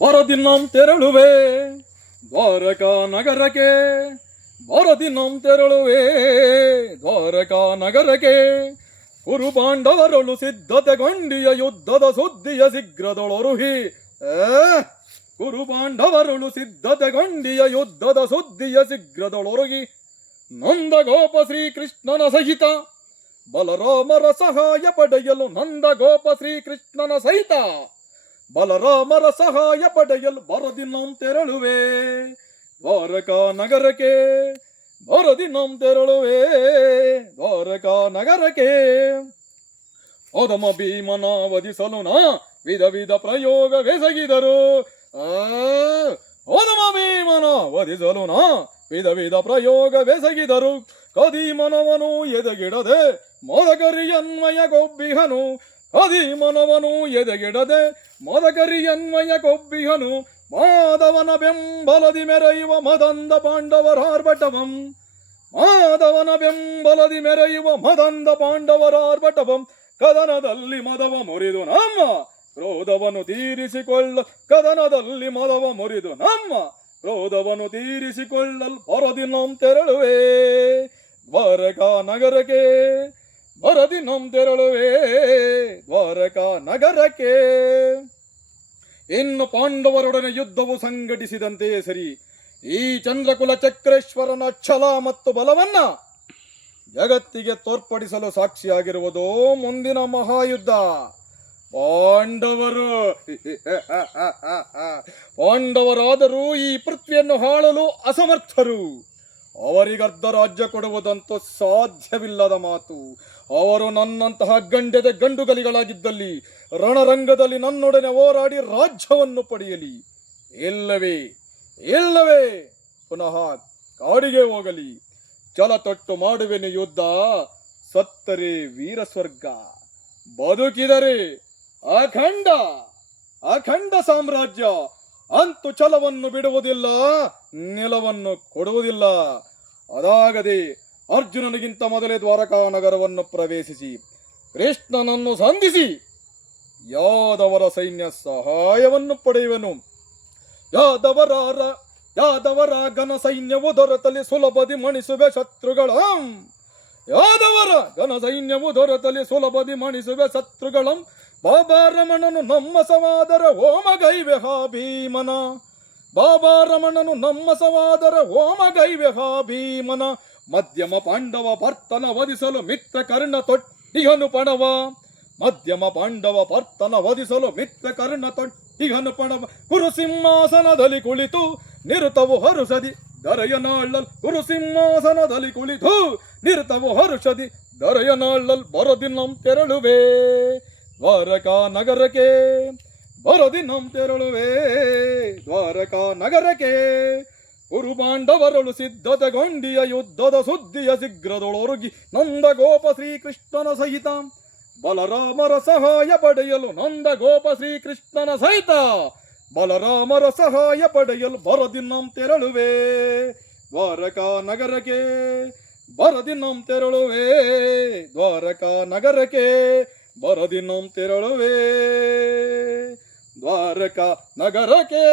ಬರದಿನ್ನಂ ತೆರಳುವೆ ದ್ವಾರಕಾ ನಗರಕ್ಕೆ, ಬರದಿನ್ನಂ ತೆರಳುವೆ ದ್ವಾರಕಾ ನಗರಕ್ಕೆ. ಕುರು ಪಾಂಡವರಳು ಸಿದ್ಧತೆಗೊಂಡಿಯ ಯುದ್ಧದ ಸುದ್ದಿಯ ಶೀಘ್ರದೊಳರುಹಿ. ಕುರು ಪಾಂಡವರಳು ಸಿದ್ಧತೆಗೊಂಡಿಯ ಯುದ್ಧದ ಸುದ್ದಿಯ ಶೀಘ್ರದೊಳರುಗಿ. ನಂದ ಗೋಪ ಶ್ರೀಕೃಷ್ಣನ ಸಹಿತ ಬಲರಾಮರ ಸಹಾಯ ಪಡೆಯಲು, ನಂದ ಗೋಪ ಶ್ರೀಕೃಷ್ಣನ ಸಹಿತ ಬಲರಾಮರ ಸಹಾಯ ಪಡೆಯಲು ಬರದಿನ್ನಂ ತೆರಳುವೆ ದ್ವಾರಕಾ ನಗರಕ್ಕೆ, ಬರದಿನ್ನಂ ತೆರಳುವೆ ದ್ವಾರಕಾ ನಗರಕ್ಕೆ. ಓದಮ ಭೀಮನ ವಧಿಸಲು ನಾ ವಿಧ ವಿಧ ಪ್ರಯೋಗವೆಸಗಿದರು. ಓದಮ ಭೀಮನ ವಧಿಸಲು ನಾ ವಿಧ ವಿಧ ಪ್ರಯೋಗವೆಸಗಿದರು. ಕದೀಮನವನು ಎದೆಗಿಡದೆ ಮದಕರಿಯನ್ವಯ ಕೊಬ್ಬಿಹನು, ಕದೀಮನವನು ಎದೆಗಿಡದೆ ಮದಕರಿಯನ್ವಯ ಕೊಬ್ಬಿಹನು. ಮಾಧವನ ಬೆಂಬಲದಿ ಮೆರೆಯುವ ಮದಂದ ಪಾಂಡವರಾರ್ಭಟವಂ, ಮಾಧವನ ಬೆಂಬಲದಿ ಮೆರೆಯುವ ಮದಂದ ಪಾಂಡವರಾರ್ಭಟವಂ. ಕದನದಲ್ಲಿ ಮದವ ಮುರಿದು ನಮ್ಮ ಕ್ರೋಧವನ್ನು ತೀರಿಸಿಕೊಳ್ಳ, ಕದನದಲ್ಲಿ ಮದವ ಮುರಿದು ನಮ್ಮ ಕ್ರೋಧವನ್ನು ತೀರಿಸಿಕೊಳ್ಳಲು ಬರದಿನ್ನಂ ತೆರಳುವೆ ದ್ವಾರಕಾ ನಗರಕ್ಕೆ, ಬರದಿನ್ನಂ ತೆರಳುವೆ ದ್ವಾರಕಾ ನಗರಕ್ಕೆ. ಇನ್ನು ಪಾಂಡವರೊಡನೆ ಯುದ್ಧವು ಸಂಘಟಿಸಿದಂತೆಯೇ ಸರಿ, ಈ ಚಂದ್ರಕುಲ ಚಕ್ರೇಶ್ವರನ ಛಲ ಮತ್ತು ಬಲವನ್ನ ಜಗತ್ತಿಗೆ ತೋರ್ಪಡಿಸಲು ಸಾಕ್ಷಿಯಾಗಿರುವುದು ಮುಂದಿನ ಮಹಾಯುದ್ಧ. ಪಾಂಡವರಾದರೂ ಈ ಪೃಥ್ವಿಯನ್ನು ಆಳಲು ಅಸಮರ್ಥರು. ಅವರಿಗರ್ಧ ರಾಜ್ಯ ಕೊಡುವುದಂತೂ ಸಾಧ್ಯವಿಲ್ಲದ ಮಾತು. ಅವರು ನನ್ನಂತಹ ಗಂಡೆದ ಗಂಡುಗಲಿಗಳಾಗಿದ್ದಲ್ಲಿ ರಣರಂಗದಲ್ಲಿ ನನ್ನೊಡನೆ ಹೋರಾಡಿ ರಾಜ್ಯವನ್ನು ಪಡೆಯಲಿ, ಇಲ್ಲವೇ ಪುನಃ ಕಾಡಿಗೆ ಹೋಗಲಿ. ಛಲ ತೊಟ್ಟು ಮಾಡುವೆನು ಯುದ್ಧ, ಸತ್ತರೆ ವೀರ ಸ್ವರ್ಗ, ಬದುಕಿದರೆ ಅಖಂಡ ಅಖಂಡ ಸಾಮ್ರಾಜ್ಯ. ಅಂತೂ ಛಲವನ್ನು ಬಿಡುವುದಿಲ್ಲ, ನೆಲವನ್ನು ಕೊಡುವುದಿಲ್ಲ. ಅದಾಗದೆ ಅರ್ಜುನನಿಗಿಂತ ಮೊದಲೇ ದ್ವಾರಕಾ ನಗರವನ್ನು ಪ್ರವೇಶಿಸಿ ಕೃಷ್ಣನನ್ನು ಸಂಧಿಸಿ ಯಾದವರ ಸೈನ್ಯ ಸಹಾಯವನ್ನು ಪಡೆಯುವೆನು. ಯಾದವರ ಘನ ಸೈನ್ಯವು ದೊರೆತಲಿ ಸುಲಭದಿ ಮಣಿಸುವೆ ಶತ್ರುಗಳಂ, ಯಾದವರ ಘನ ಸೈನ್ಯವು ದೊರೆತಲಿ ಸುಲಭದಿ ಮಣಿಸುವೆ ಶತ್ರುಗಳಂ. ಬಾಬಾರಮಣನು ನಮ್ಮ ಸವಾದರ ಓಮಗೈವೆ ಹಾ ಭೀಮನ, ಬಾಬಾರಮಣನು ನಮ್ಮ ಸವಾದರ ಓಮಗೈವೆ ಹಾ ಭೀಮನ. ಮಧ್ಯಮ ಪಾಂಡವ ಭರ್ತನ ವಧಿಸಲು ಮಿತ್ರ ಕರ್ಣ ತೊಟ್ಟಿಹನು ಪಣವ, ಮಧ್ಯಮ ಪಾಂಡವ ಭರ್ತನ ವಧಿಸಲು ಮಿತ್ರ ಕರ್ಣ ತೊಟ್ಟಿಹನು ಪಣವ. ಕುರು ಸಿಂಹಾಸನದಲ್ಲಿ ಕುಳಿತು ನಿರುತವು ಹರುಷದಿ ದರೆಯನಾಳಲ್, ಕುರು ಸಿಂಹಾಸನದಲ್ಲಿ ಕುಳಿತು ನಿರುತವು ಹರುಷದಿ ದರೆಯನಾಳಲ್ ಬರದಿನ್ನಂ ತೆರಳುವೆ ದ್ವಾರಕಾ ನಗರಕ್ಕೆ, ಬರದಿನ್ನಂ ತೆರಳುವೆ ದ್ವಾರಕಾ ನಗರಕ್ಕೆ. ಕುರು ಪಾಂಡವರಳು ಸಿದ್ಧತೆಗೊಂಡಿಯ ಯುದ್ಧದ ಸುದ್ದಿಯ ಶೀಘ್ರದೊಳರುಗಿ. ನಂದ ಗೋಪ ಶ್ರೀಕೃಷ್ಣನ ಸಹಿತ ಬಲರಾಮರ ಸಹಾಯ ಪಡೆಯಲು, ನಂದ ಗೋಪ ಶ್ರೀಕೃಷ್ಣನ ಸಹಿತ ಬಲರಾಮರ ಸಹಾಯ ಪಡೆಯಲು ಬರದಿನ್ನಂ ತೆರಳುವೆ ದ್ವಾರಕಾ ನಗರಕ್ಕೆ, ಬರದಿನ್ನಂ ತೆರಳುವೆ ದ್ವಾರಕಾ ನಗರಕ್ಕೆ, ಬರದಿನ್ನಂ ತೆರಳುವೆ ದ್ವಾರಕಾ ನಗರಕ್ಕೆ.